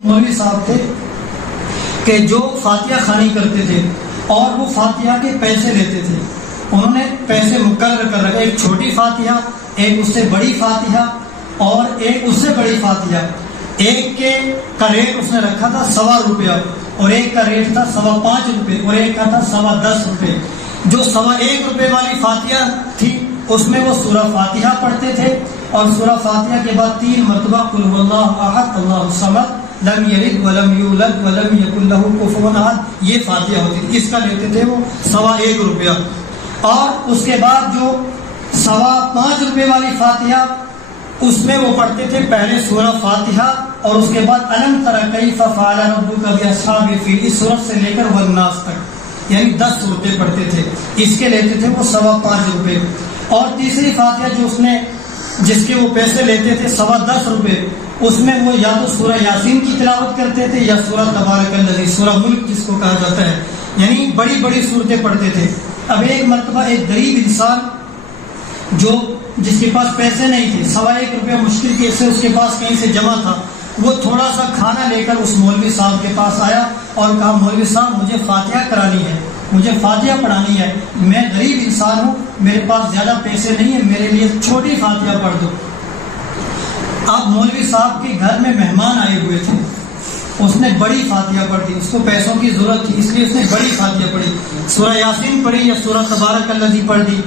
مولوی صاحب تھے کہ جو فاتحہ خوانی کرتے تھے اور وہ فاتحہ کے پیسے لیتے تھے. انہوں نے پیسے مقرر کر رکھے، ایک چھوٹی فاتحہ، ایک اس سے بڑی فاتحہ اور ایک اس سے بڑی فاتحہ. ایک کے کا ریٹ اس نے رکھا تھا 1.25 روپیہ اور ایک کا ریٹ تھا 5.25 روپے اور ایک کا تھا 10.25 روپے. جو 1.25 روپے والی فاتحہ تھی اس میں وہ سورہ فاتحہ پڑھتے تھے اور سورہ فاتحہ کے بعد 3 مرتبہ قل هو اللہ احد اللہ الصمد لم یلد ولم یولد ولم یکن لہ کفوا احد، یہ فاتحہ ہوتی تھی. اس کا لیتے تھے وہ 1.25 روپیہ. اور اس کے بعد جو 5.25 روپے والی فاتحہ اس میں وہ پڑھتے تھے پہلے سورہ فاتحہ اور اس کے بعد الم تر کیف فعل ربک باصحاب الفیل، اس سورت سے لے کر والناس تک، یعنی 10 سورتیں پڑھتے تھے. اس کے لیتے تھے وہ 5.25 روپے. اور تیسری فاتحہ جو اس نے جس کے وہ پیسے لیتے تھے 10.25 روپے، اس میں وہ یا تو سورہ یاسین کی تلاوت کرتے تھے یا سورہ تبارک الذی، سورہ ملک جس کو کہا جاتا ہے، یعنی بڑی بڑی صورتیں پڑھتے تھے. اب ایک مرتبہ ایک غریب انسان جو جس کے پاس پیسے نہیں تھے، 1.25 روپیہ مشکل کے سے اس کے پاس کہیں سے جمع تھا، وہ تھوڑا سا کھانا لے کر اس مولوی صاحب کے پاس آیا اور کہا مولوی صاحب مجھے فاتحہ کرانی ہے، مجھے فاتحہ پڑھانی ہے، میں غریب انسان ہوں، میرے پاس زیادہ پیسے نہیں ہیں، میرے لیے چھوٹی فاتحہ پڑھ دو. اب مولوی صاحب کے گھر میں مہمان آئے ہوئے تھے، اس نے بڑی فاتحہ پڑھ دی، اس کو پیسوں کی ضرورت تھی اس لیے اس نے بڑی فاتحہ پڑھی، سورہ یاسین پڑھی یا سورہ تبارک الذی پڑھ دی.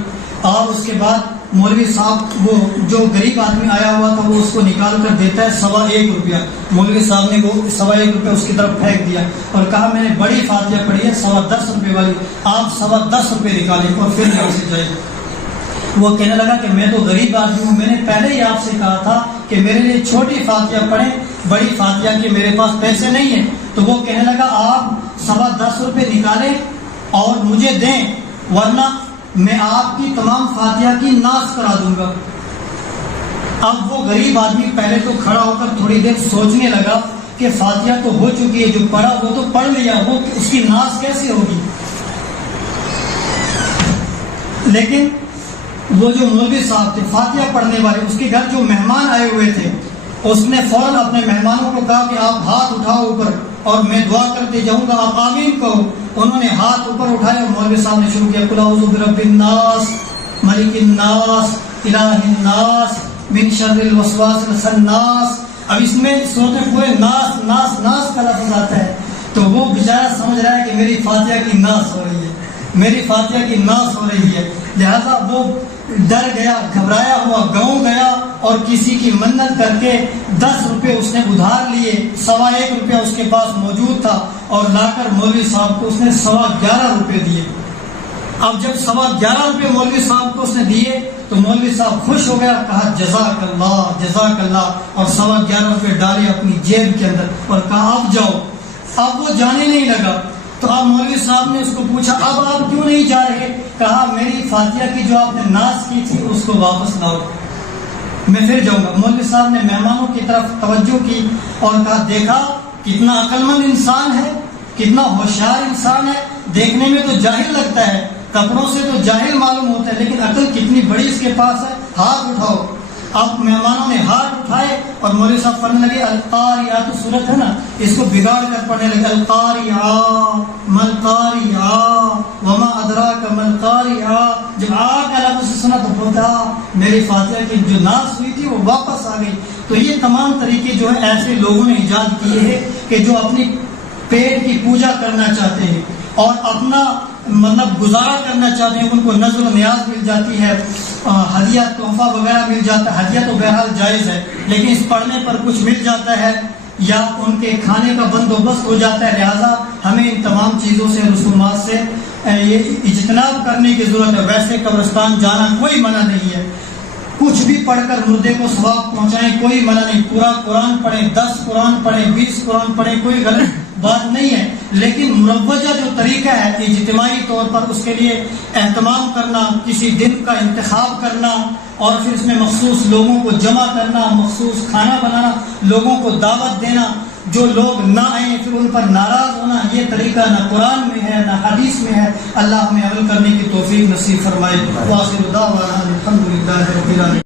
اور اس کے بعد مولوی صاحب وہ جو غریب آدمی آیا ہوا تھا وہ اس کو نکال کر دیتا ہے 1.25 روپیہ. مولوی صاحب نے وہ 1.25 روپیہ اس کی طرف پھینک دیا اور کہا میں نے بڑی فاتحہ پڑھی ہے 10.25 روپے والی، آپ 10.25 روپے نکالیں اور پھر یہاں سے جائیں. وہ کہنے لگا کہ میں تو غریب آدمی ہوں، میں نے پہلے ہی آپ سے کہا تھا کہ میرے لیے چھوٹی فاتحہ پڑھیں، بڑی فاتحہ کے میرے پاس پیسے نہیں ہیں. تو وہ کہنے لگا آپ 10.25 روپے نکالیں اور مجھے دیں، ورنہ میں آپ کی تمام فاتحہ کی ناس کرا دوں گا. اب وہ غریب آدمی پہلے تو کھڑا ہو کر تھوڑی دیر سوچنے لگا کہ فاتحہ تو ہو چکی ہے، جو پڑھا وہ تو پڑھ لیا، وہ اس کی ناس کیسے ہوگی. لیکن وہ جو مولوی صاحب تھے فاتحہ پڑھنے والے، اس کے گھر جو مہمان آئے ہوئے تھے، اس نے فوراً اپنے مہمانوں کو کہا کہ آپ ہاتھ اٹھاؤ اوپر اور میں دعا کرتے جاؤں گا، آپ آمین کہو. انہوں نے ہاتھ اوپر اٹھائے اور مولوی صاحب نے شروع کیا قل اعوذ برب الناس ملک الناس الہ الناس من شر الوسواس الخناس. اب اس میں سورۃ کوئے ناس ناس ناس کا لفظ آتا ہے، تو وہ بیچارہ سمجھ رہا ہے کہ میری فاتحہ کی ناس ہو رہی ہے، میری فاتحہ کی ناس ہو رہی ہے. لہذا وہ ڈر گیا، گھبرایا ہوا گاؤں گیا اور کسی کی منت کر کے 10 روپے اس نے ادھار لیے، 1.25 روپیہ اس کے پاس موجود تھا اور لا کر مولوی صاحب کو اس نے 11.25 روپے دیے. اب جب 11.25 روپے مولوی صاحب کو اس نے دیے تو مولوی صاحب خوش ہو گیا، کہا جزاک اللہ، اور 11.25 روپے ڈالے اپنی جیب کے اندر اور کہا اب جاؤ. اب وہ جانے نہیں لگا. تو اب مولوی صاحب نے اس کو پوچھا اب آپ کیوں نہیں جا رہے؟ کہا میری فاتحہ کی جو آپ نے ناز کی تھی اس کو واپس لاؤ، میں پھر جاؤں گا. مولوی صاحب نے مہمانوں کی طرف توجہ کی اور کہا دیکھا کتنا عقل مند انسان ہے، کتنا ہوشیار انسان ہے، دیکھنے میں تو جاہل لگتا ہے، کپڑوں سے تو جاہل معلوم ہوتا ہے، لیکن عقل کتنی بڑی اس کے پاس ہے، ہاتھ اٹھاؤ. اب مہمانوں نے ہاتھ اٹھائے اور مولوی صاحب پڑھنے لگے القاریات، صورت ہے نا، اس کو بگاڑ کر پڑھنے لگے القاریات ملقاریات وما ادراک ملقاریات. جب آ کا لفظ سنا تو بولتا میری فاتحہ کی جو ناس ہوئی تھی وہ واپس آ گئی. تو یہ تمام طریقے جو ہے ایسے لوگوں نے ایجاد کیے ہیں کہ جو اپنی پیٹ کی پوجا کرنا چاہتے ہیں اور اپنا گزارا کرنا چاہتے ہیں، ان کو نظر و نیاز مل جاتی ہے، ہدیہ تحفہ وغیرہ مل جاتا ہے. ہدیہ تو بہرحال جائز ہے، لیکن اس پڑھنے پر کچھ مل جاتا ہے یا ان کے کھانے کا بندوبست ہو جاتا ہے. لہٰذا ہمیں ان تمام چیزوں سے، رسومات سے یہ اجتناب کرنے کی ضرورت ہے. ویسے قبرستان جانا کوئی منع نہیں ہے، کچھ بھی پڑھ کر مردے کو ثواب پہنچائیں کوئی منع نہیں. پورا قرآن پڑھیں، 10 قرآن پڑھیں، 20 قرآن پڑھیں، کوئی غلط بات نہیں ہے. لیکن مروجہ جو طریقہ ہے اجتماعی طور پر اس کے لیے اہتمام کرنا، کسی دن کا انتخاب کرنا اور پھر اس میں مخصوص لوگوں کو جمع کرنا، مخصوص کھانا بنانا، لوگوں کو دعوت دینا، جو لوگ نہ آئیں پھر ان پر ناراض ہونا، یہ طریقہ نہ قرآن میں ہے نہ حدیث میں ہے. اللہ ہمیں عمل کرنے کی توفیق نصیب فرمائے. وآخر دعوانا الحمدللہ رب العالمین.